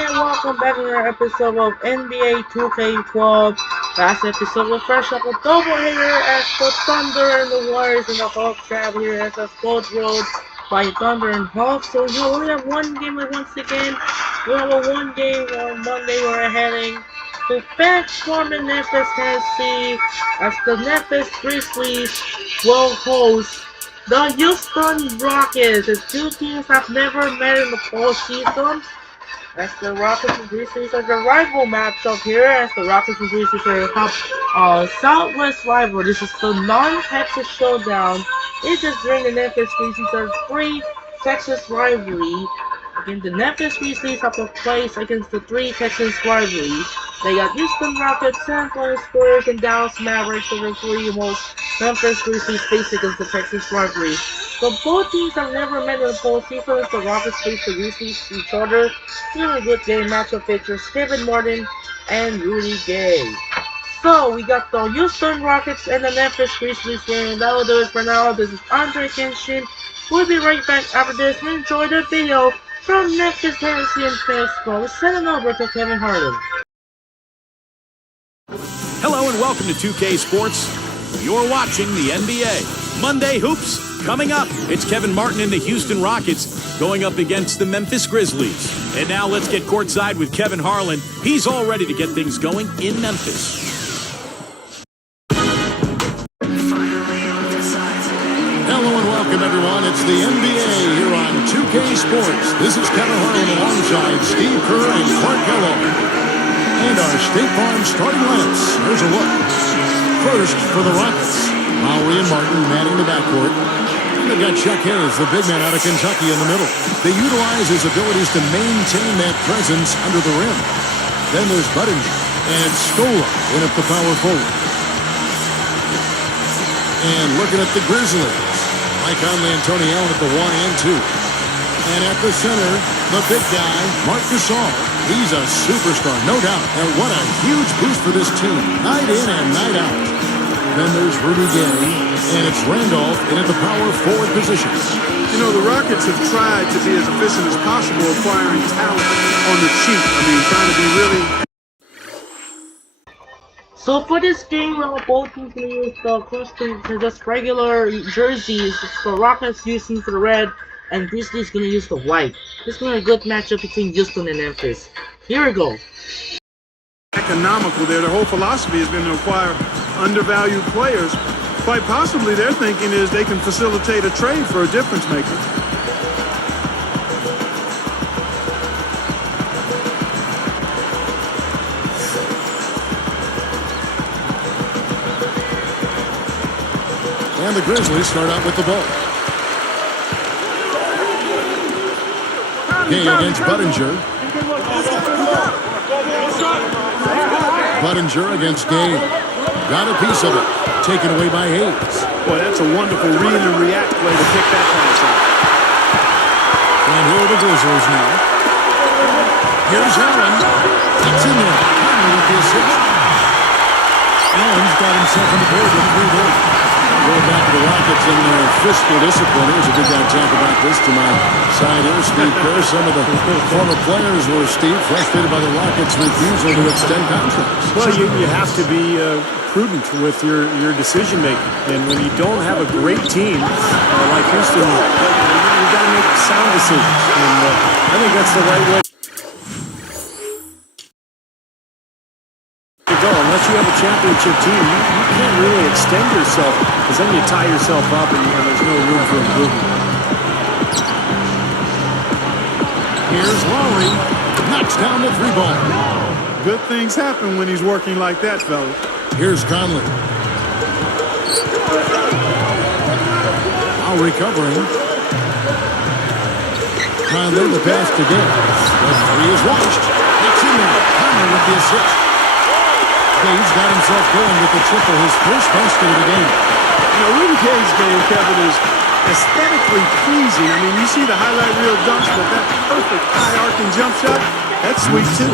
and welcome back to another episode of NBA 2K12. Last episode was fresh up a double hitter as the Thunder and the Warriors and the Hawks travel here as us both rolled by Thunder and Hawks. So we only have one game once again. We have a one game on Monday. We're heading to Phoenix Farm in Memphis, Tennessee as the Memphis Grizzlies will host the Houston Rockets. The two teams have never met in the postseason. As the Rockets and Grizzlies are the rival matchup here, as the Rockets and Grizzlies are Southwest rival. This is the non-Texas showdown. It's just during the Memphis Grizzlies are three Texas rivalry. Again, the Memphis Grizzlies have to place against the three Texas rivalry. They got Houston Rockets, San Antonio Spurs, and Dallas Mavericks are the three most Memphis Grizzlies face against the Texas rivalry. So both teams have never met in the postseason as the Rockets face the Grizzlies each other. Really good game matchup features Kevin Martin and Rudy Gay. So we got the Houston Rockets and the Memphis Grizzlies game. That'll do it for now. This is Andre Kenshin. We'll be right back after this. Enjoy the video from Memphis, Tennessee and Facebook. Send it over to Kevin Harden. Hello and welcome to 2K Sports. You're watching the NBA. Monday Hoops coming up. It's Kevin Martin and the Houston Rockets going up against the Memphis Grizzlies. And now let's get courtside with Kevin Harlan. He's all ready to get things going in Memphis. Hello and welcome everyone. It's the NBA here on 2K Sports. This is Kevin Harlan alongside Steve Kerr and Clark Kellogg. And our State Farm starting lineups. Here's a look. First for the Rockets, Lowry and Martin manning the backcourt. And they've got Chuck Hayes, the big man out of Kentucky, in the middle. They utilize his abilities to maintain that presence under the rim. Then there's Budinger and Scola in at the power forward. And looking at the Grizzlies, Mike Conley and Tony Allen at the 1 and 2. And at the center, the big guy, Marc Gasol. He's a superstar, no doubt. And what a huge boost for this team, night in and night out. Then there's Rudy Gay, and it's Randolph in at the power forward position. You know, the Rockets have tried to be as efficient as possible acquiring talent on the cheap. I mean, trying to be really... So for this game, both teams going to use the custom to just regular jerseys. It's the Rockets using for the red, and Grizzlies going to use the white. This is going to be a good matchup between Houston and Memphis. Here we go. Economical there. Their whole philosophy has been to acquire undervalued players. Quite possibly their thinking is they can facilitate a trade for a difference maker. And the Grizzlies start out with the ball. Gay against Budinger. Budinger against Gay. Got a piece of it. Taken away by Hayes. Boy, that's a wonderful read and react play to pick that pass up. And here are the Grizzlies now. Here's Allen. It's in there. Conley with the assist. Allen's got himself on the board with 3 goals. Going back to the Rockets and their fiscal discipline. Here's a good guy to talk about this to my side here, Steve Kerr. Some of the former players were, Steve, frustrated by the Rockets' refusal to extend contracts. Well, you have to be prudent with your decision making. And when you don't have a great team like Houston, you've got to make sound decisions. And I think that's the right way to go. Unless you have a championship team, you can't really extend yourself, because then you tie yourself up and there's no room for improvement. Here's Lowry. Knocks down the 3-ball. Good things happen when he's working like that, fellas. Here's Conley. Now recovering. Conley the pass to Gay. The 3 is launched. It's in there. Conley with the assist. Gay's got himself going with the triple, his first basket of the game. You know, Rudy Gay's game, Kevin, is aesthetically pleasing. I mean, you see the highlight reel dunks, but that perfect high-arcing jump shot, that's sweet, too.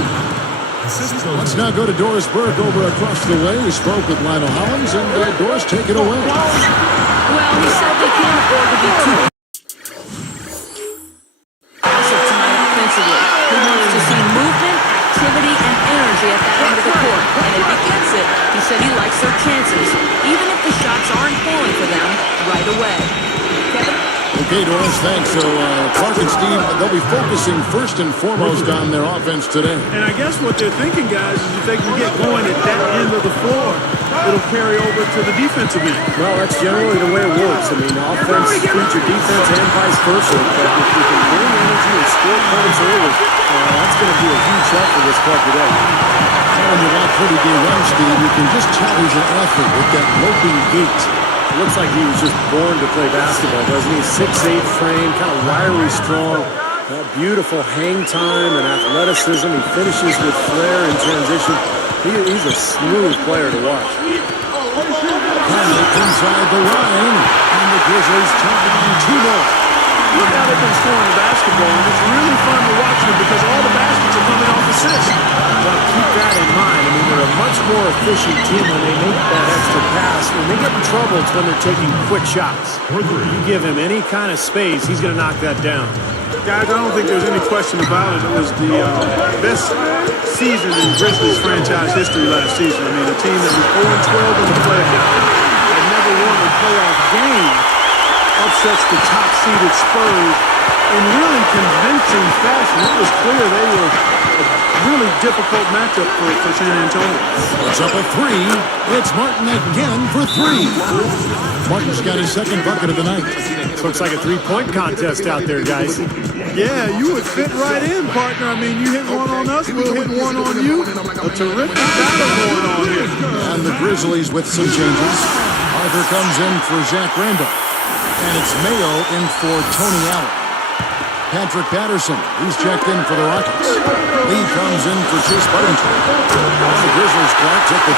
Let's now go to Doris Burke over across the way. We spoke with Lionel Hollins, and Doris, take it away. Well, he said they can't afford to be too aggressive tonight offensively. He wants to see movement efficiency at that end of the court. And if he gets it, he said he likes their chances, even if the shots aren't falling for them right away. Kevin? Okay, Doris, thanks. So, Clark and Steve, they'll be focusing first and foremost on their offense today. And I guess what they're thinking, guys, is if they can get going at that end of the floor, it'll carry over to the defensive end. Well, that's generally the way it works. I mean, offense feeds your defense and vice versa. But if you can bring energy and score points early, that's going to be a huge help for this club today. When you watch Rudy Gay run, Steve, you can just tell he's an athlete with that loping gait. It looks like he was just born to play basketball, doesn't he? 6'8" frame, kind of wiry, strong, beautiful hang time and athleticism. He finishes with flair in transition. He's a smooth player to watch. Inside the line, and the Grizzlies top it on 2 more. Look how they've been scoring the basketball, and it's really fun to watch them because all the baskets are coming off assists. Well, keep that in mind. I mean, they're a much more efficient team when they make that extra pass. When they get in trouble, it's when they're taking quick shots. You give him any kind of space, he's going to knock that down. Guys, I don't think there's any question about it. It was the best season in Grizzlies franchise history last season. I mean, a team that was 0-12 in the playoffs, had never won a playoff game, upsets the top-seeded Spurs in really convincing fashion. It was clear they were a really difficult matchup for San Antonio. It's up a 3. It's Martin again for 3. Martin's got his second bucket of the night. This looks like a three-point contest out there, guys. Yeah, you would fit right in, partner. I mean, you hit one on us, we'll hit one on you. A terrific battle going on here. And the Grizzlies with some changes. Arthur comes in for Zach Randolph. And it's Mayo in for Tony Allen. Patrick Patterson, he's checked in for the Rockets. Lee comes in for Chase Buddington. As the Grizzlies Clark took the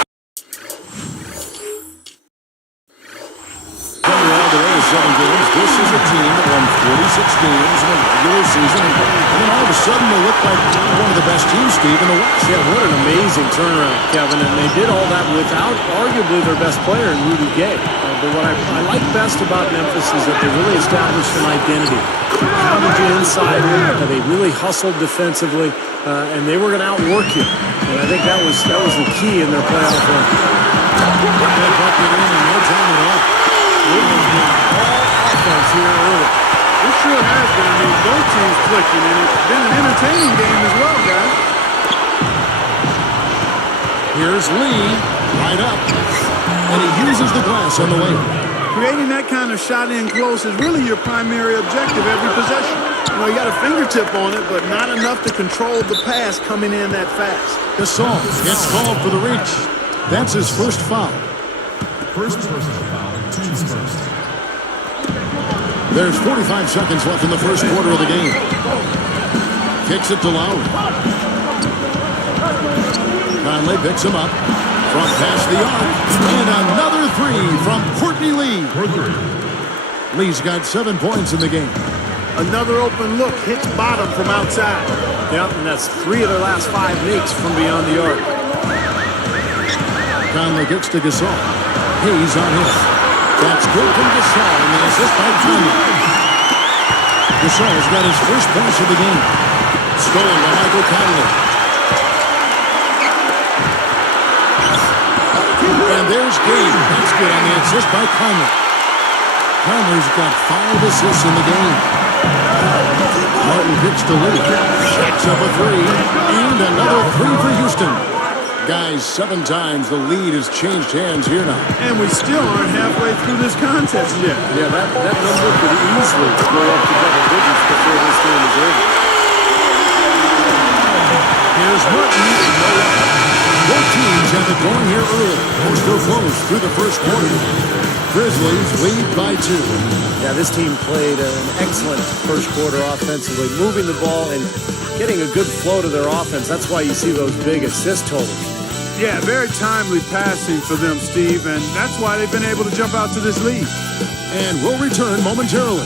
today 7 games. This is a team that won 46 games in a regular season. And then all of a sudden they look like one of the best teams, Steve, in the West. Yeah, what an amazing turnaround, Kevin. And they did all that without arguably their best player in Rudy Gay. But what I like best about Memphis is that they really established an identity. Pounded you inside, they really hustled defensively, and they were going to outwork you. And I think that was the key in their playoff run. Put that bucket in and no time at all. It has been all offense here early. It sure has been. I mean, both teams clicking, and it's been an entertaining game as well, guys. Here's Lee, right up, and he uses the glass on the way. Creating that kind of shot in close is really your primary objective every possession. You know, you got a fingertip on it, but not enough to control the pass coming in that fast. Gasol gets called for the reach. That's his first foul. First personal foul, team's first. There's 45 seconds left in the first quarter of the game. Kicks it to Lowry. Conley picks him up. From past the arc. And another 3 from Courtney Lee. Lee's got 7 points in the game. Another open look, hits bottom from outside. Yep, and that's 3 of their last 5 makes from beyond the arc. Conley gets to Gasol. Hayes on him. That's good from Gasol, and the assist by Conley. Gasol's got his first points of the game. Stolen by Michael Conley. And there's Gabe. That's good on the assist by Conley. Conley's got 5 assists in the game. Martin pitched to Lee. Shoots up a 3. And another 3 for Houston. Guys, 7 times the lead has changed hands here now. And we still aren't halfway through this contest yet. Yeah, that number could easily go up to double digits before this game is over. Here's Martin. Both teams have it going here early. We're still close through the first quarter. Grizzlies lead by 2. Yeah, this team played an excellent first quarter offensively, moving the ball and getting a good flow to their offense. That's why you see those big assist totals. Yeah, very timely passing for them, Steve, and that's why they've been able to jump out to this lead. And we'll return momentarily.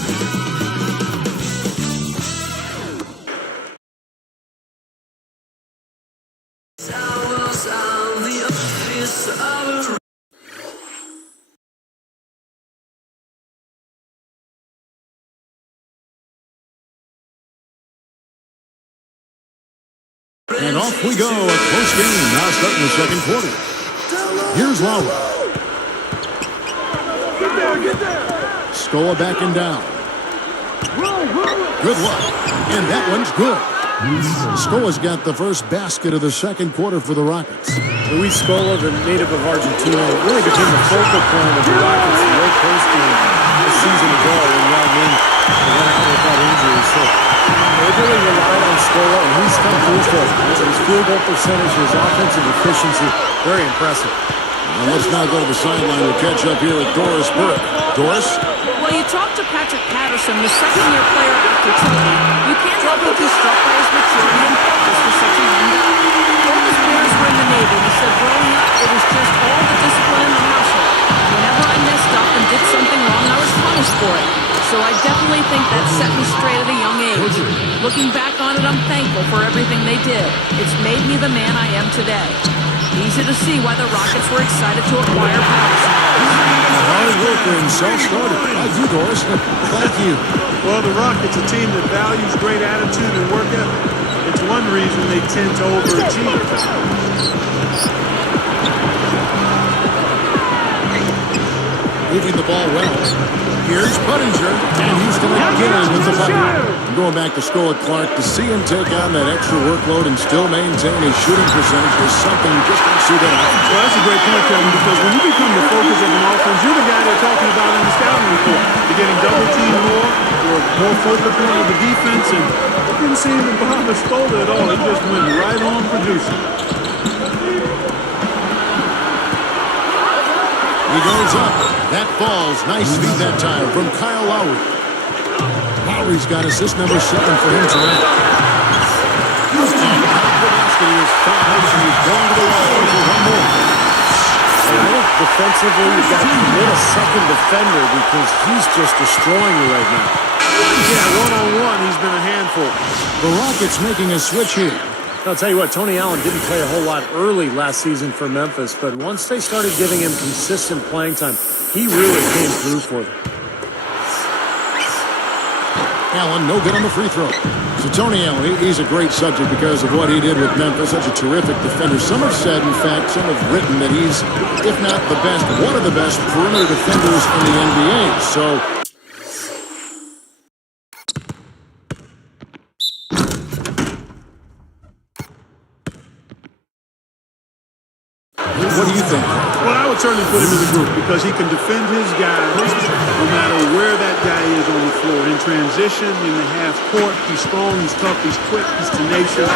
And off we go. A close game. Now starting the second quarter. Here's Lowry. Scola backing down. Good luck. And that one's good. Scola's got the first basket of the second quarter for the Rockets. Luis Scola, the native of Argentina, really became the focal point of the Rockets' low post game a season ago when Yao Ming went out with that injury. So they really relied on Scola, and he's come through for them. His field goal percentage, his offensive efficiency, very impressive. And let's now go to the sideline. We'll catch up here with Doris Burke. Doris? Well, you talk to Patrick Patterson, the second-year player after Trinity. You can't help but be struck by his maturity and focus for such a young guy. Both his parents were in the Navy, and he said growing up, it was just all the discipline in the household. Whenever I messed up and did something wrong, I was punished for it. So I definitely think that set me straight at a young age. Looking back on it, I'm thankful for everything they did. It's made me the man I am today. Easy to see why the Rockets were excited to acquire Patterson. A hard worker and self-starter. Like you, Doris. Thank you. Well, the Rockets, a team that values great attitude and work ethic. It's one reason they tend to overachieve. Moving the ball well. Here's Buttinger, and Houston again with the ball. Going back to Scola Clark, to see him take on that extra workload and still maintain his shooting percentage is something you just don't see that often. Well, that's a great point, Kevin, because when you become the focus of an offense, you're the guy they're talking about in the scouting report. You're getting double teamed more, you're more focal point of the defense, and it didn't seem to bother Scola at all. He just went right on producing. He goes up. That falls. Nice feed that time from Kyle Lowry. Lowry's got assist number 7 for him tonight. And Kyle is fouled, and he's going to the line for one more. And I think defensively, you've got to commit a second defender because he's just destroying you right now. Yeah, one-on-one, he's been a handful. The Rockets making a switch here. I'll tell you what, Tony Allen didn't play a whole lot early last season for Memphis, but once they started giving him consistent playing time, he really came through for them. Allen, no good on the free throw. So Tony Allen, he's a great subject because of what he did with Memphis, such a terrific defender. Some have said, in fact, some have written that he's, if not the best, one of the best perimeter defenders in the NBA. So what do you think? Well, I would certainly put him in the group because he can defend his guys no matter where that guy is on the floor. In transition, in the half court, he's strong, he's tough, he's quick, he's tenacious,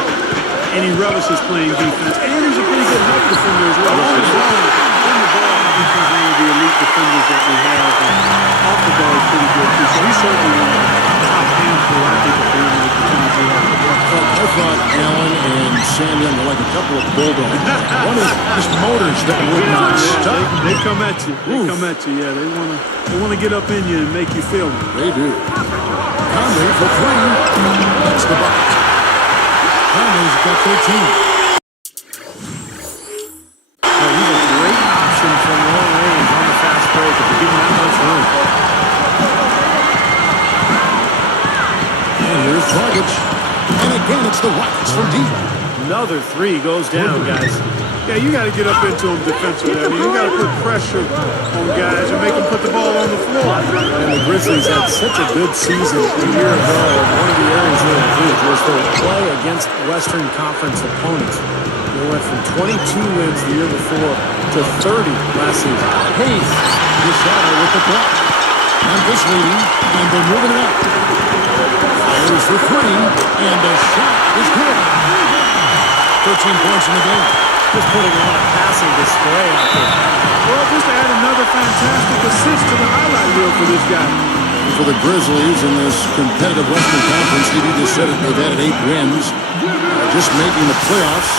and he relishes playing defense. And he's a pretty good help defender as well. On the ball, I think he's one of the elite defenders that we have. And off the ball is pretty good too. So he's certainly one of the top handful, I think, of perimeter defenders we have. I thought Allen and Samuel were like a couple of bulldogs. One is just motors that would not stop. They come at you. They come at you. Yeah, they wanna get up in you and make you feel them. They do. Conley for 3. That's the bucket. Conley's got 13. Oh, he's a great option from long range on the fast break if you give him that much room. And here's Dragic. And again, it's the Rockets from deep. Another 3 goes down, guys. Yeah, you got to get up into them defensively. I mean, you got to put pressure on guys and make them put the ball on the floor. And the Grizzlies had such a good season a year ago. One of the areas they improved was their play against Western Conference opponents. They went from 22 wins the year before to 30 last season. Hayes, Deshaun with the block. Memphis leading, and they're moving it up. Fires for 3, and the shot is good. 13 points in the game. Just putting on a passing display out there. Well, just add another fantastic assist to the highlight reel for this guy. For the Grizzlies in this competitive Western Conference, he just said it, they've added 8 wins. Just making the playoffs,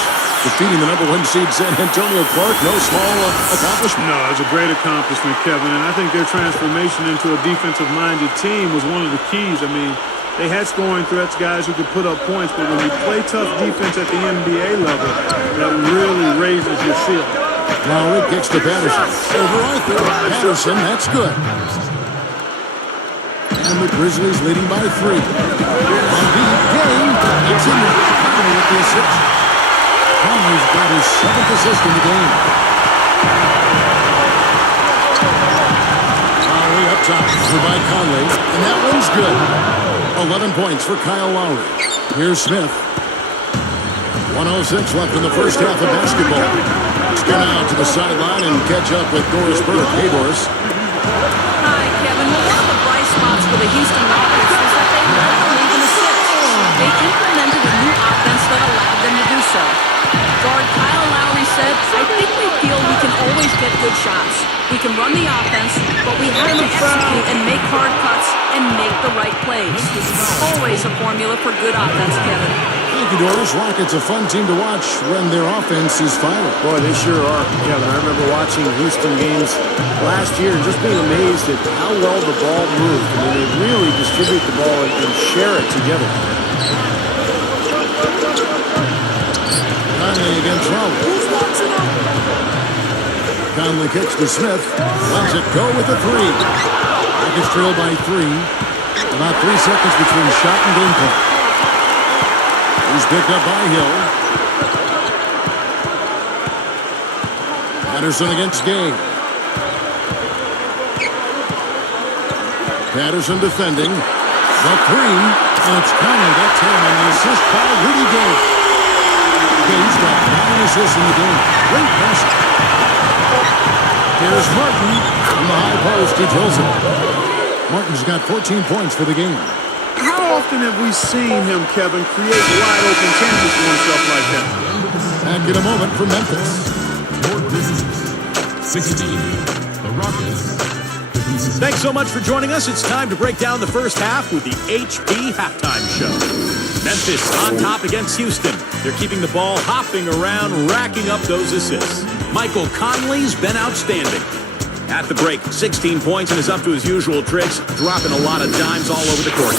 defeating the #1 seed San Antonio Clark, no small accomplishment. No, it's a great accomplishment, Kevin, and I think their transformation into a defensive-minded team was one of the keys. I mean, they had scoring threats, guys who could put up points, but when you play tough defense at the NBA level, that really raises your ceiling. Lowry kicks to Patterson. Over Arthur. Patterson, that's good. And the Grizzlies leading by 3. On the game, it's in there. With the assist. Conley's got his 7th assist in the game. Lowry up top for by Conley, and that one's good. 11 points for Kyle Lowry. Here's Smith. 1:06 left in the first half of basketball. Spin out to the sideline and catch up with Doris Burke. Hey, Doris. Hi, Kevin. Well, one of the bright spots for the Houston Rockets was that they led the league in assists. They implemented a new offense that allowed them to do so. Guard Kyle Lowry said, I think we feel we can always get good shots. We can run the offense, but we have to execute and make hard cuts and make the right plays. Always a formula for good offense, Kevin. Thank you, Doris. Rockets a fun team to watch when their offense is firing. Boy, they sure are, Kevin. I remember watching Houston games last year and just being amazed at how well the ball moved. I mean, they really distribute the ball and share it together. Conley against Lowry. Conley kicks to Smith. Lets it go with a three. Rockets trail by 3. About 3 seconds between shot and game clock. He's picked up by Hill. Patterson against Gay. Patterson defending. The 3. And it's Conley. That's him. And the assist by Rudy Gay. Gay's got 9 assists in the game. Great passing. Here's Martin. From the high post, he drills it. Martin's got 14 points for the game. How often have we seen him, Kevin, create wide-open chances for himself like that? Back in a moment for Memphis. Your Grizzlies, 16. The Rockets, 56. Thanks so much for joining us. It's time to break down the first half with the HP halftime show. Memphis on top against Houston. They're keeping the ball hopping around, racking up those assists. Michael Conley's been outstanding. At the break, 16 points and is up to his usual tricks, dropping a lot of dimes all over the court.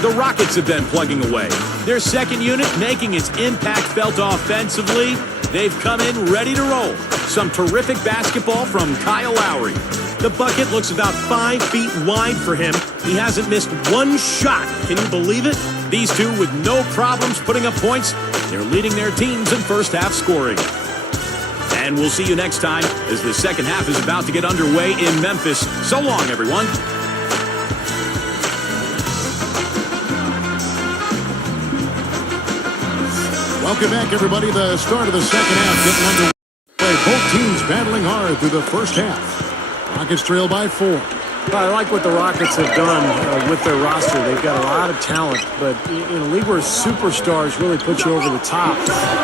The Rockets have been plugging away. Their second unit making its impact felt offensively. They've come in ready to roll. Some terrific basketball from Kyle Lowry. The bucket looks about 5 feet wide for him. He hasn't missed one shot. Can you believe it? These two with no problems putting up points. They're leading their teams in first half scoring. And we'll see you next time as the second half is about to get underway in Memphis. So long, everyone. Welcome back, everybody. The start of the second half getting underway. Both teams battling hard through the first half. Rockets trail by 4. I like what the Rockets have done with their roster. They've got a lot of talent, but in a league where superstars really put you over the top,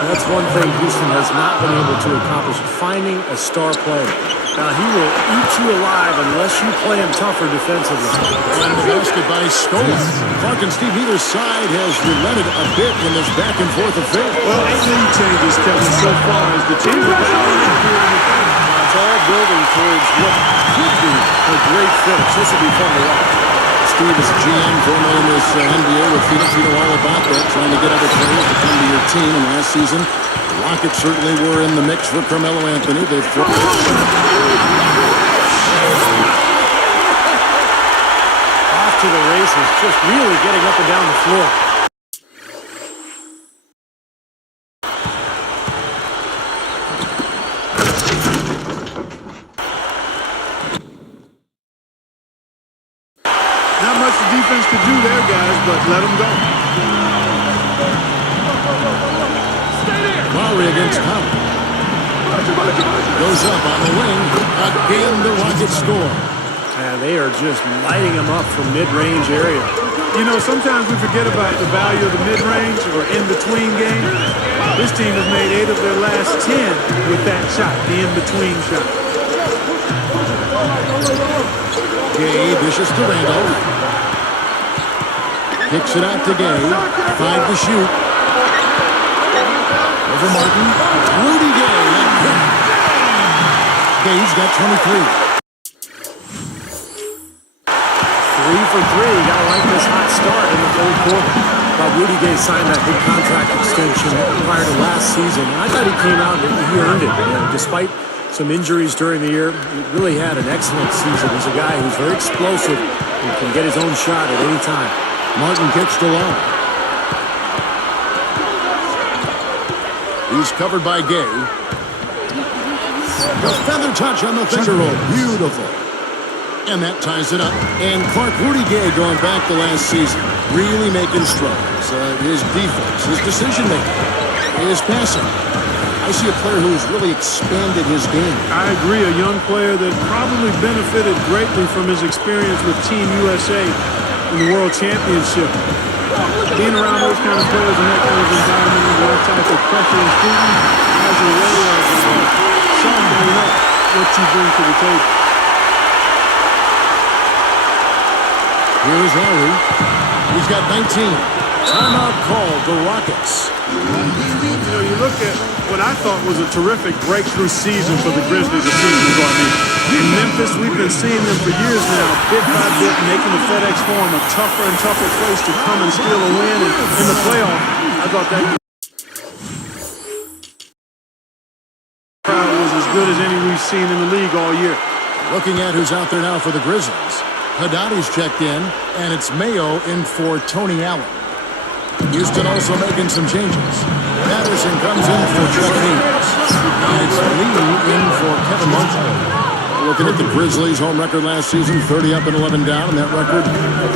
that's one thing Houston has not been able to accomplish, finding a star player. Now, he will eat you alive unless you play him tougher defensively. And the basket by Scola. Clark and Steve, either side has relented a bit in this back and forth affair. Well, 8 lead changes, Kevin, so far as the team is battling here in the It's all building towards what could be a great finish. This will be fun to watch. Steve is a GM formerly in this NBA with Phoenix. You know all about that, trying to get other players to come to your team. And last season, the Rockets certainly were in the mix for Carmelo Anthony. They've thrown... Off to the races, just really getting up and down the floor. Not much the defense could do there, guys, but let them go. Lowry against Conley. Goes up on the wing. Again, the Rockets score. They are just lighting them up from mid-range area. You know, sometimes we forget about the value of the mid-range or in-between game. This team has made 8 of their last 10 with that shot, the in-between shot. Gay dishes to Randolph. Kicks it out to Gay. 5 to shoot. Over Martin. Rudy Gay. Gay's got 23. 3 for 3. Gotta like this hot start in the third quarter. Rudy Gay signed that big contract extension prior to last season. And I thought he came out and he earned it. Despite some injuries during the year, he really had an excellent season. He's a guy who's very explosive and can get his own shot at any time. Martin kicks to Lowry. He's covered by Gay. The feather touch on the finger roll. Beautiful. And that ties it up. And Clark Rudy Gay going back to last season. Really making strides. His defense, his decision-making, his passing. I see a player who's really expanded his game. I agree. A young player that probably benefited greatly from his experience with Team USA in the World Championship. Being around those kind of players in that kind of environment and that type of pressure and scrutiny has a way of softening up what you bring to the table. Here's Larry. He's got 19. Timeout called the Rockets. You know, you look at what I thought was a terrific breakthrough season for the Grizzlies a season ago. I mean, in Memphis, we've been seeing them for years now, bit by bit, making the FedEx Forum a tougher and tougher place to come and steal a win. And in the playoff, I thought that crowd was as good as any we've seen in the league all year. Looking at who's out there now for the Grizzlies. Haddadi's checked in, and it's Mayo in for Tony Allen. Houston also making some changes. Patterson comes in for Chuck Hayes. And it's Lee in for Kevin Martin. Looking at the Grizzlies' home record last season, 30 up and 11 down, and that record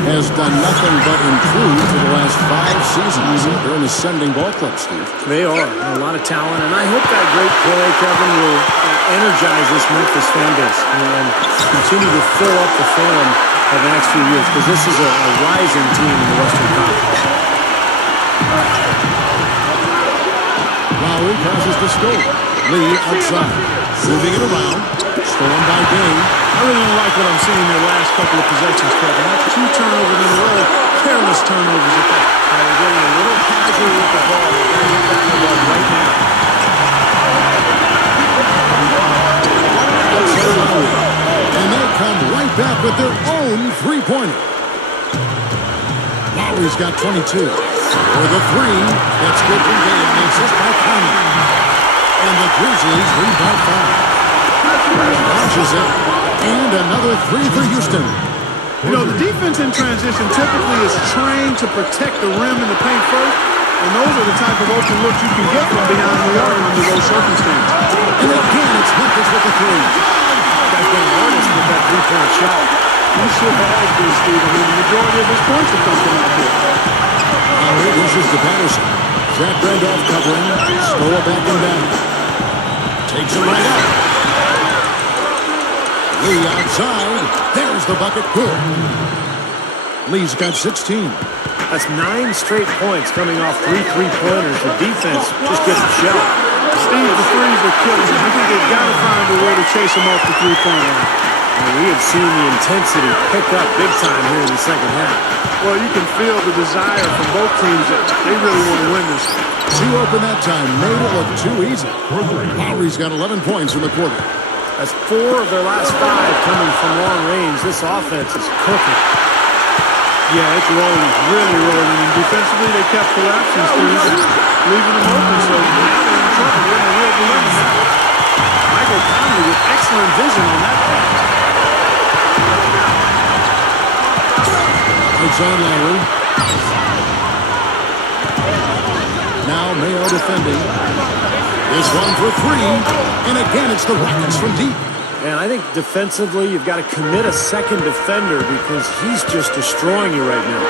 has done nothing but improve for the last 5 seasons. They're an ascending ball club, Steve. They are. A lot of talent, and I hope that great play, Kevin, will energize this Memphis fan base and continue to fill up the Forum of the next few years, because this is a rising team in the Western Conference. Lowry passes to Stoll. Lee outside. Moving it around. Stormed by Gay. I really don't like what I'm seeing in their last couple of possessions, Kevin. That's 2 turnovers in a row. Careless turnovers at that. They're getting a little casual with the ball. They're going to get back the ball right now. And they come right back with their own three-pointer. Lowry's got 22. For the 3, that's good from Gay. And assist by Conley. And the Grizzlies lead by 5. Launches it. And another 3 for Houston. You know, the defense in transition typically is trained to protect the rim and the paint first, and those are the type of open looks you can get from behind the arc under those circumstances. And again, it's Memphis with the 3. That's been earnest with that 3-point shot. He sure has been, Steve. I mean, the majority of his points have come from out there. Lowry pushes to Patterson. Zach Randolph covering. Stoll back and down. Takes him right up. Lee outside. There's the bucket. Good. Lee's got 16. That's 9 straight points coming off 3 3-pointers. The defense just gets a shot. Steve, the threes are killing. I think they've got to find a way to chase him off the 3-point line. And we have seen the intensity pick up big time here in the second half. Well, you can feel the desire from both teams that they really want to win this. 2 open that time. Made it look too easy. Lowry's got 11 points in the quarter. That's 4 of their last 5 coming from long range. This offense is cooking. Yeah, it's rolling, really rolling. And defensively, they kept collapsing, Steve, and leaving them open. So now they're in trouble. They're in a real dilemma now. Michael Conley with excellent vision on that pass. Outside Lowry. Now Mayo defending. This one for 3. And again, it's the Rockets from deep. And I think defensively, you've got to commit a second defender because he's just destroying you right now.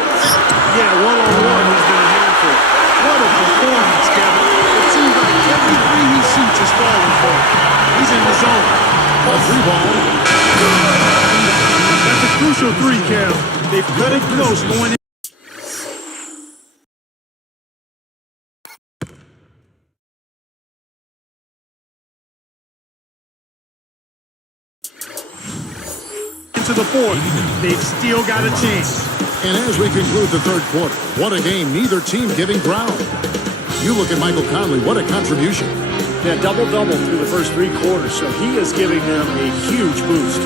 Yeah, one-on-one, he's been a handful. What a performance, Kevin. It seems like everything he shoots is falling for him. He's in the zone. A 3-ball. That's a crucial 3, Cal. They've cut it close going in. To the 4th, they've still got a chance. And as we conclude the 3rd quarter, what a game, neither team giving ground. You look at Michael Conley, what a contribution. Yeah, double-double through the first 3 quarters, so he is giving them a huge boost.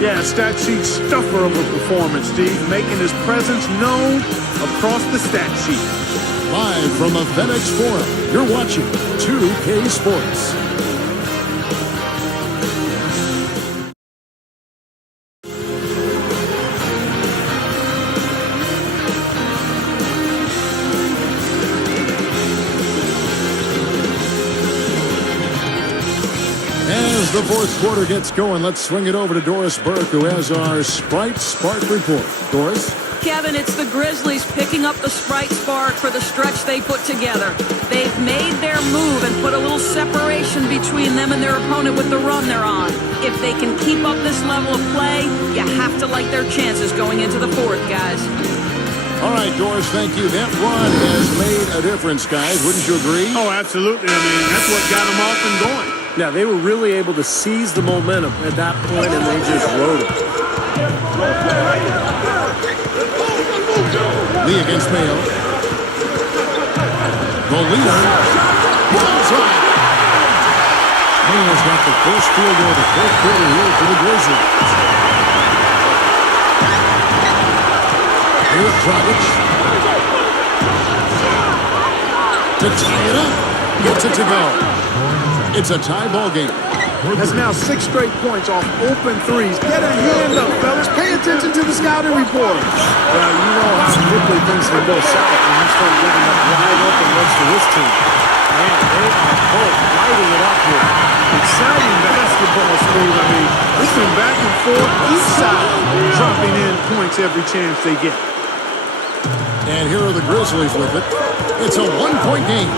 Yeah, stat sheet stuffer of a performance, Steve, making his presence known across the stat sheet. Live from the FedEx Forum, you're watching 2K Sports. the fourth quarter gets going, let's swing it over to Doris Burke, who has our Sprite Spark report. Doris? Kevin, it's the Grizzlies picking up the Sprite Spark for the stretch they put together. They've made their move and put a little separation between them and their opponent with the run they're on. If they can keep up this level of play, you have to like their chances going into the fourth, guys. All right, Doris, thank you. That run has made a difference, guys. Wouldn't you agree? Oh, absolutely. I mean, that's what got them off and going. Yeah, they were really able to seize the momentum at that point, and they just rode it. Lee against Mayo. The leader. Bullseye. Mayo's got the first field goal of the fourth quarter here for the Grizzlies. Here's Dragic. To tie it up. Gets it to go. It's a tie ball game. That's now 6 straight points off open threes. Get a hand up, fellas. Pay attention to the scouting report. Well, you know how quickly things can go south when you start getting up wide open looks for this team. Man, they are both lighting it up here. Exciting basketball, Steve. I mean, it's been back and forth. Each side dropping in points every chance they get. And here are the Grizzlies with it. It's a one-point game.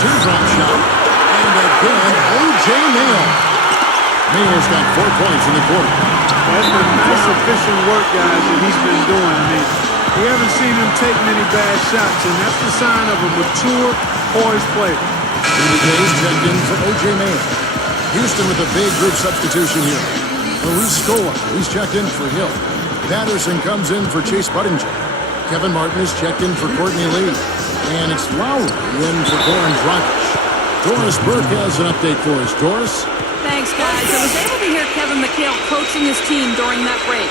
Teardrop shot. And again, O.J. Mayo. Mayo's got 4 points in the quarter. That's been nice, efficient work, guys, that he's been doing. I mean, we haven't seen him take many bad shots, and that's the sign of a mature, poised player. Randy Days checked in for O.J. Mayo. Houston with a big group substitution here. Maurice Scola, he's checked in for Hill. Patterson comes in for Chase Budinger. Kevin Martin is checked in for Courtney Lee. And it's Lowry in for Goran Dragic. Doris Burke has an update for us. Doris? Thanks, guys. I was able to hear Kevin McHale coaching his team during that break.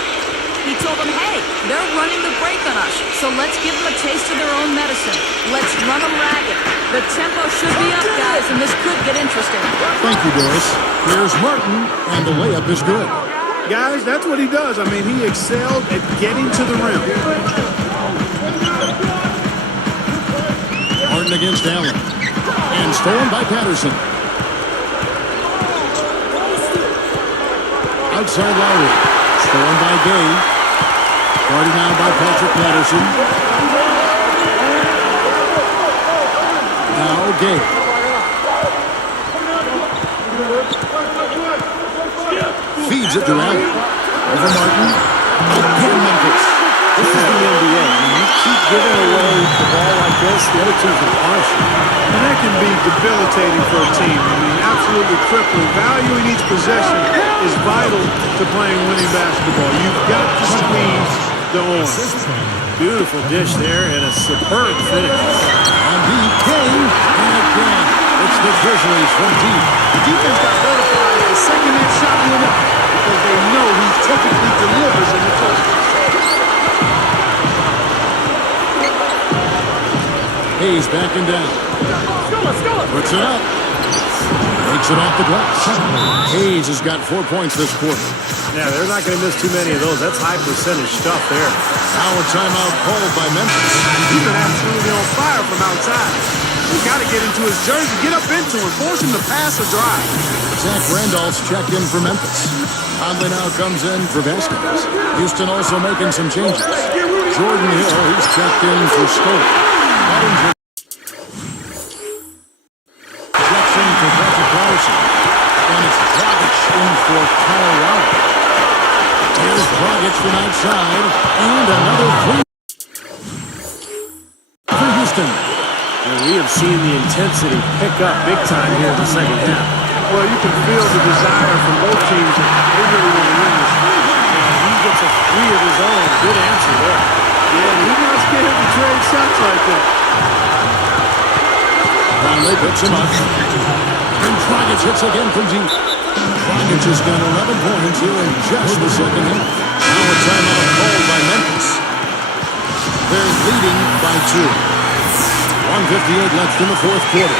He told them, hey, they're running the break on us, so let's give them a taste of their own medicine. Let's run them ragged. The tempo should be up, guys, and this could get interesting. Thank you, Doris. Here's Martin, and the layup is good. Guys, that's what he does. I mean, he excelled at getting to the rim. Martin against Allen. And stolen by Patterson. Outside Lowry. Stolen by Gay. Guarded now by Patrick Patterson. Now Gay. Feeds it to Allen. Over Martin. Again Memphis. This is the NBA. When you keep giving away the ball like this, the other team can punish you. And that can be debilitating for a team. I mean, absolutely crippling. Valuing each possession is vital to playing winning basketball. You've got to squeeze the arm. Beautiful dish there and a superb finish. On deep, Gay. And again, it's the Grizzlies from deep. The defense got notified that the second that shot went up because they know he typically delivers in the first. Hayes backing down. Puts it up. Takes it off the glass. Hayes has got 4 points this quarter. Yeah, they're not going to miss too many of those. That's high percentage stuff there. Now a timeout called by Memphis. He's been absolutely on fire from outside. He's got to get into his jersey, get up into him, force him to pass or drive. Zach Randolph's checked in for Memphis. Conley now comes in for Vasquez. Houston also making some changes. Jordan Hill, he's checked in for Scola. Jackson for Patrick Patterson. And it's Dragic in for Colorado. Here's Dragic from outside. And another three for Houston. And we have seen the intensity pick up big time here in the second half. Well, you can feel the desire from both teams. They really want to win this. And he gets a three of his own. Good answer there. Yeah, and he's not scared to trade shots like that. Conley picks him up. And Dragic hits again from deep. Dragic has got 11 points here in just the second half. Now a timeout called by Memphis. They're leading by 2. 1:58 left in the fourth quarter.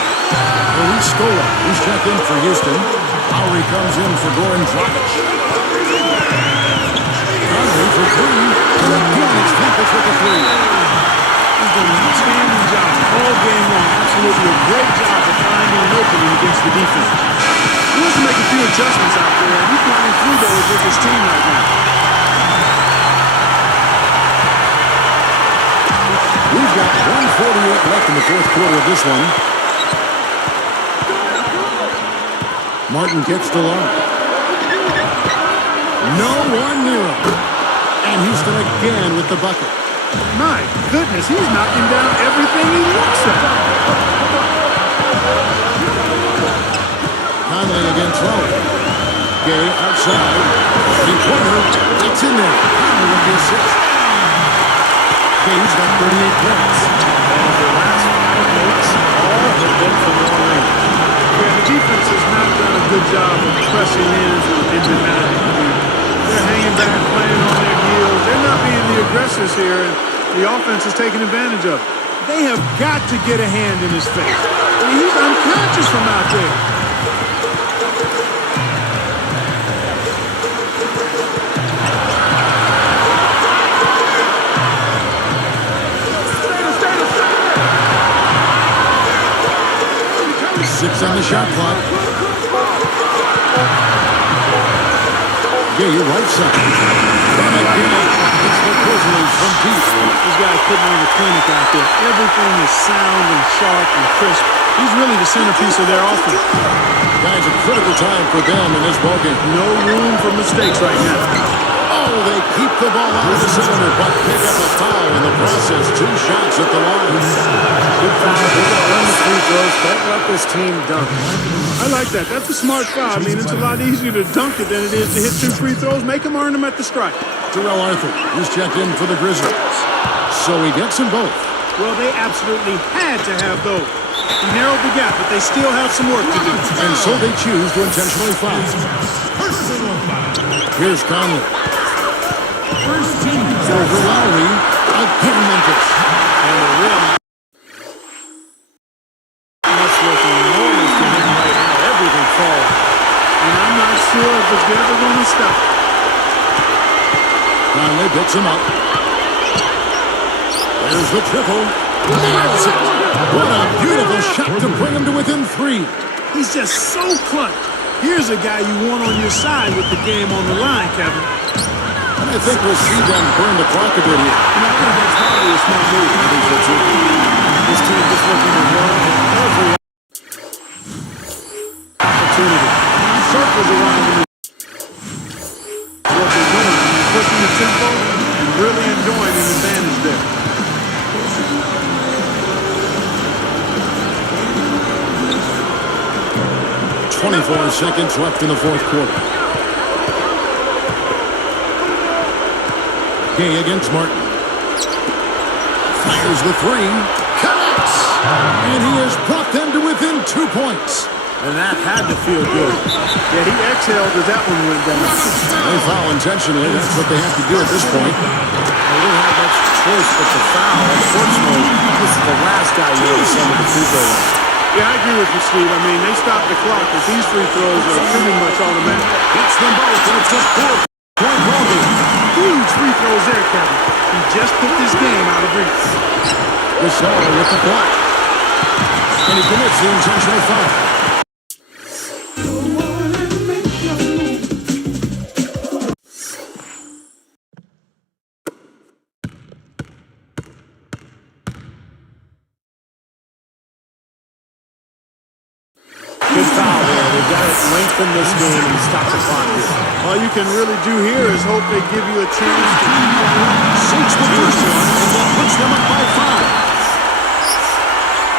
Maurice Scola, he's checked in for Houston. Lowry comes in for Goran Dragic. Conley for 3. And again, it's Memphis with the 3. He's done an outstanding job all game long. Absolutely a great job of finding an opening against the defense. He wants to make a few adjustments out there, and he's running through those with his team right now. We've got 1:48 left in the fourth quarter of this one. Martin gets the line. No one near him. And Houston again with the bucket. My goodness, he's knocking down everything he looks at. Conley against Lowe. Gay outside. Three-pointer. It's in there. Conley will be assist. Gay's got 38 points. And the last 5 minutes, all have been from long range. Yeah, the defense has not done a good job of pressing in and denying. I mean, they're hanging back, playing on their heels. They're not being the aggressors here, and the offense is taking advantage of it. They have got to get a hand in his face. I mean, he's unconscious from out there. Six on the shot clock. Gay right side. And again, it's the Grizzlies from deep. These guys putting on the clinic out there. Everything is sound and sharp and crisp. He's really the centerpiece of their offense. Guys, a critical time for them in this ballgame. No room for mistakes right now. Oh, they keep the ball out of the cylinder, but pick up a foul in the process. 2 shots at the line. Good foul. They got to run the free throws. Don't let this team dunk. I like that. That's a smart foul. I mean, it's a lot easier to dunk it than it is to hit 2 free throws. Make them earn them at the strike. Terrell Arthur, who's checked in for the Grizzlies. So he gets them both. Well, they absolutely had to have those. He narrowed the gap, but they still have some work to do. And so they choose to intentionally foul. Here's Conley. Over Lowry. Again, Memphis. And the rim. That's looking enormous to him right now. Everything falls. And I'm not sure if it's ever going to stop. Conley picks him up. There's the triple. That's it. What a beautiful shot to bring him to within 3. He's just so clutch. Here's a guy you want on your side with the game on the line, Kevin. And I think we'll see them burn the clock a bit here. I think that's probably a smart move. I think so too. This team just looking to run every opportunity. Circles around him. What they're doing, pushing the tempo and really enjoying an advantage there. .24 seconds left in the fourth quarter. Gay against Martin. Fires the 3. Connects! And he has brought them to within 2 points. And that had to feel good. Yeah, he exhaled as that one went down. They foul intentionally. That's what they have to do at this point. They didn't have much choice but to foul. Unfortunately, this is the last guy you want to send to the free throw line. Yeah, I agree with you, Steve. I mean, they stopped the clock, but these free throws are pretty much automatic. Hits them both, and it's a 4-point ballgame. Huge free throws there, Kevin. He just put this game out of reach. Gasol with the block. And he commits the intentional foul. Good foul there. They've got to lengthen this game and stop the clock here. All you can really do here is hope they give you a chance to Sinks the first one, and that puts them up by 5.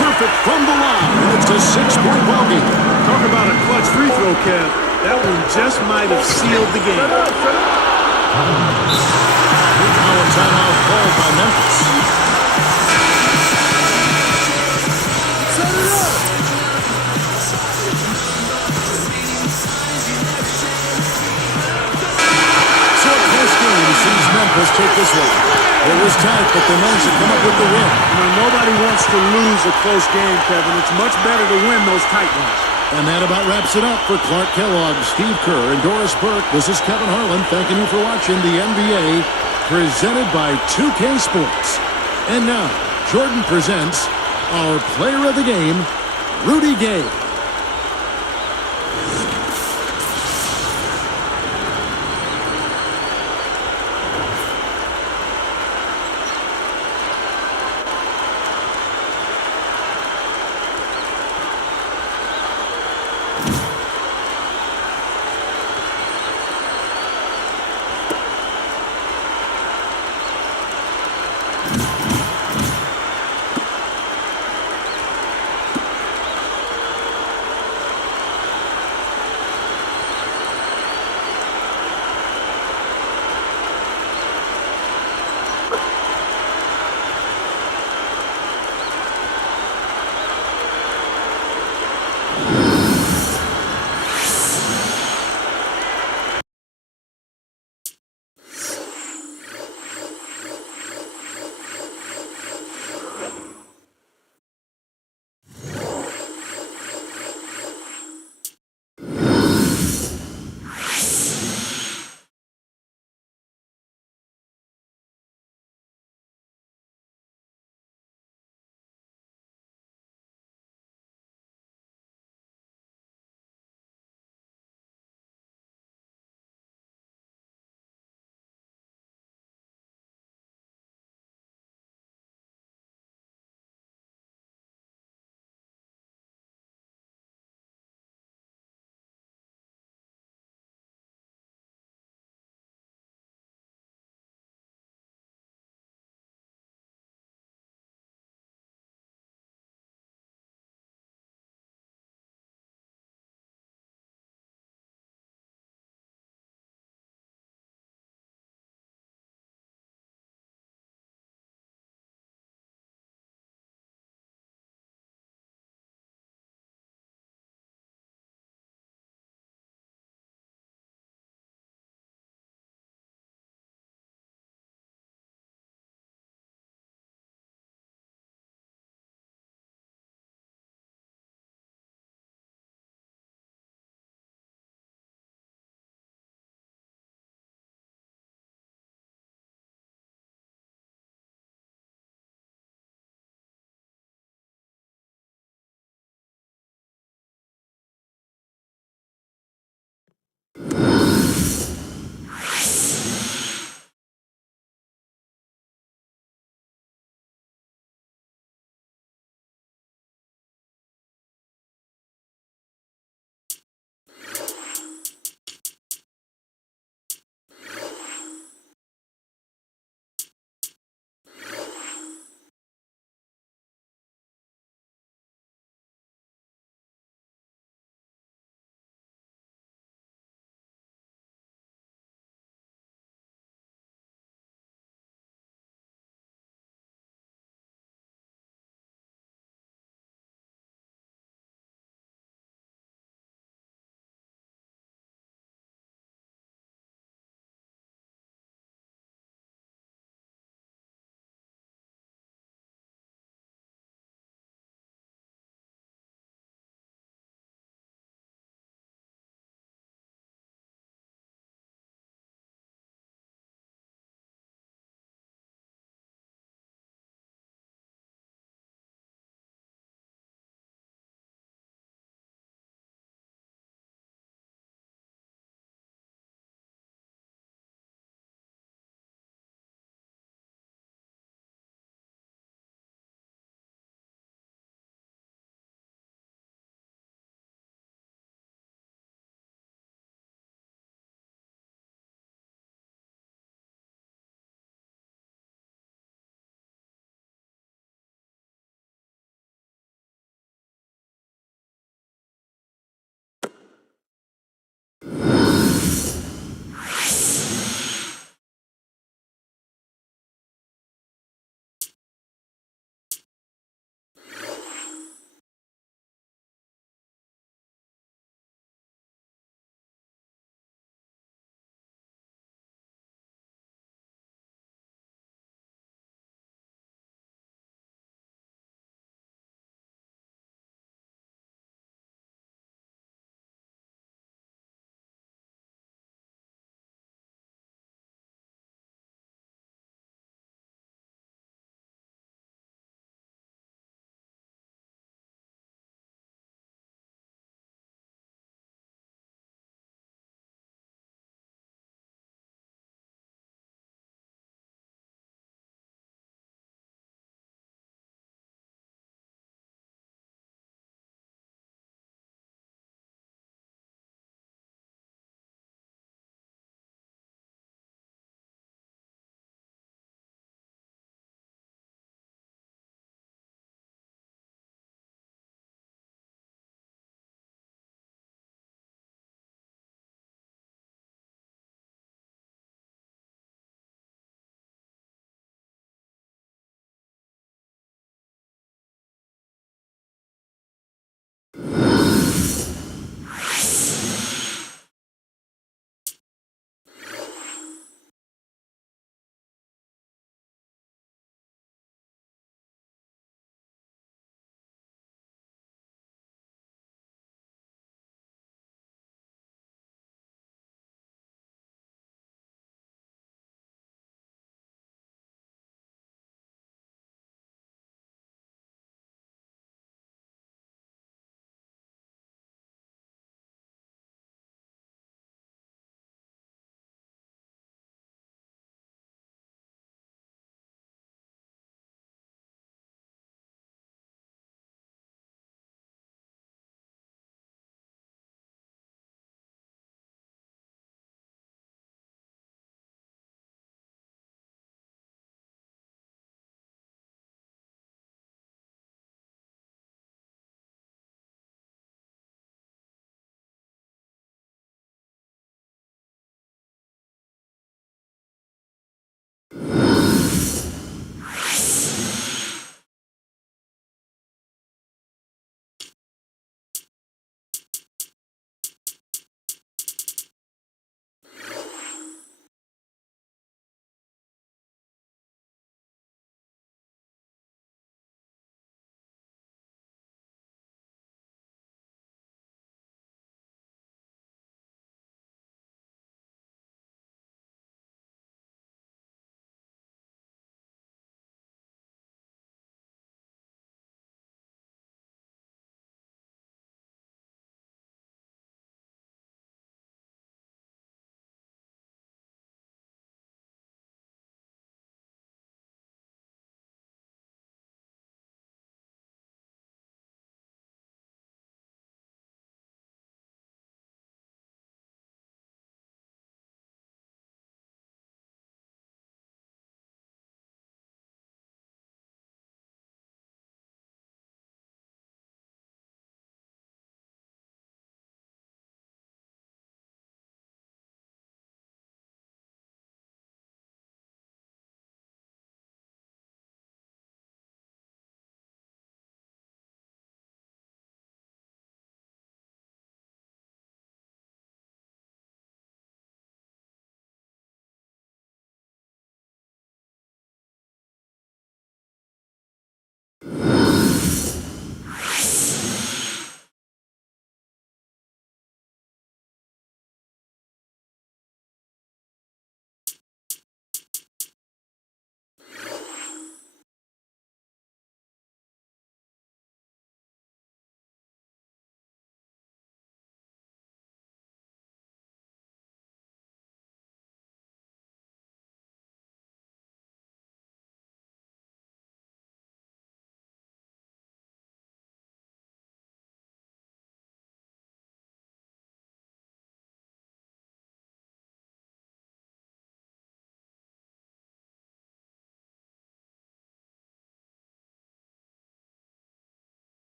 Perfect from the line. It's a 6-point ballgame. talk about a clutch free throw, Kev. That one just might have sealed the game. Now a timeout called by Memphis. Sees Memphis take this one. It was tight, but they managed to come up with the win. You know, nobody wants to lose a close game, Kevin. It's much better to win those tight ones. And that about wraps it up for Clark Kellogg, Steve Kerr, and Doris Burke. This is Kevin Harlan thanking you for watching the NBA presented by 2K Sports. And now, Jordan presents our player of the game, Rudy Gay.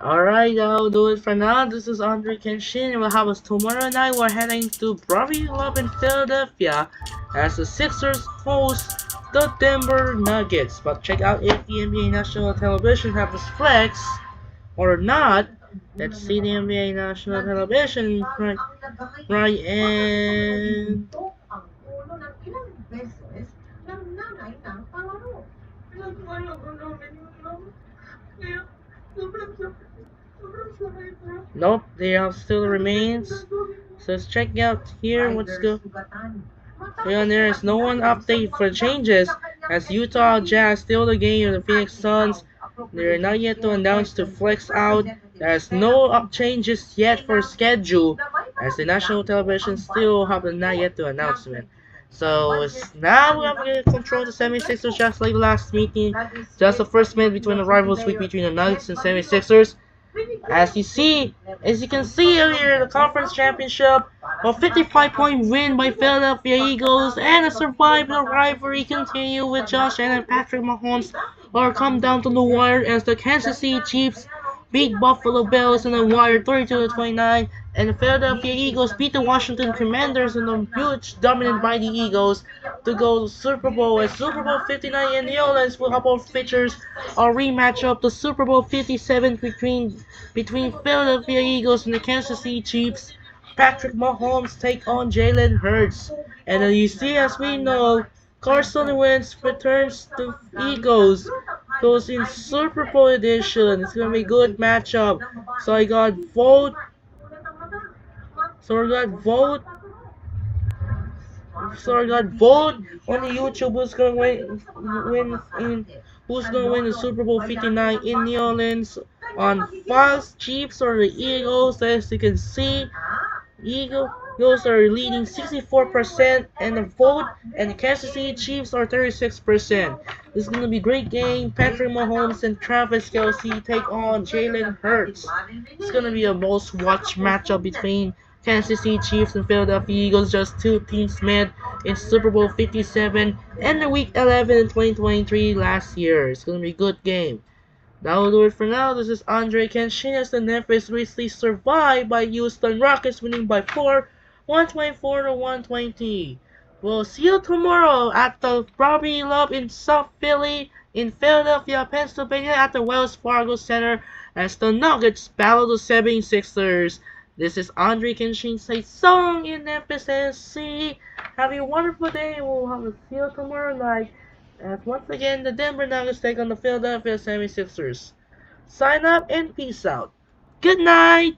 Alright, that'll do it for now. This is Andre Kenshin, and we'll have us tomorrow night. We're heading to Bobby Love in Philadelphia as the Sixers host the Denver Nuggets. But check out if the NBA National Television have this flex or not. Let's see the NBA National Television right and nope, they are still remains. So let's check out here what's good. Yeah, there is no one update for changes as Utah Jazz still the game of the Phoenix Suns. They're not yet to announce to flex out. There's no changes yet for schedule as the national television still have not yet to announcement. So it's now we have to control the 76ers just like last meeting. Just the first match between the rivals week between the Nuggets and 76ers. As you can see earlier, the conference championship, a 55-point win by Philadelphia Eagles, and a survival rivalry continue with Josh Allen and Patrick Mahomes are come down to the wire as the Kansas City Chiefs beat Buffalo Bills in the wire 32-29, and the Philadelphia Eagles beat the Washington Commanders in a huge dominant by the Eagles to go to Super Bowl. As Super Bowl 59 in New Orleans will have features a rematch of the Super Bowl 57 between Philadelphia Eagles and the Kansas City Chiefs. Patrick Mahomes take on Jalen Hurts. And then you see, as we know, Carson Wentz returns to Eagles. Goes in Super Bowl edition. It's gonna be a good matchup. So I got vote. So I got vote. So I got vote on the YouTube who's gonna win the Super Bowl 59 in New Orleans on Fox, Chiefs or the Eagles. As you can see, Eagles are leading 64% and the vote, and the Kansas City Chiefs are 36%. This is going to be a great game. Patrick Mahomes and Travis Kelce take on Jalen Hurts. It's going to be a most watched matchup between Kansas City Chiefs and Philadelphia Eagles, just two teams met in Super Bowl 57 and the Week 11 in 2023 last year. It's going to be a good game. That will do it for now. This is Andre Kenshin as the Memphis Grizzlies survived by Houston Rockets winning by 4, 124 to 120. We'll see you tomorrow at the Bobby Love in South Philly, in Philadelphia, Pennsylvania at the Wells Fargo Center as the Nuggets battle the 76ers. This is Andre Kenshin say song in Memphis, Tennessee. Have a wonderful day. We'll have to see you tomorrow night. As once again, the Denver Nuggets take on the Philadelphia 76ers. Sign up and peace out. Good night!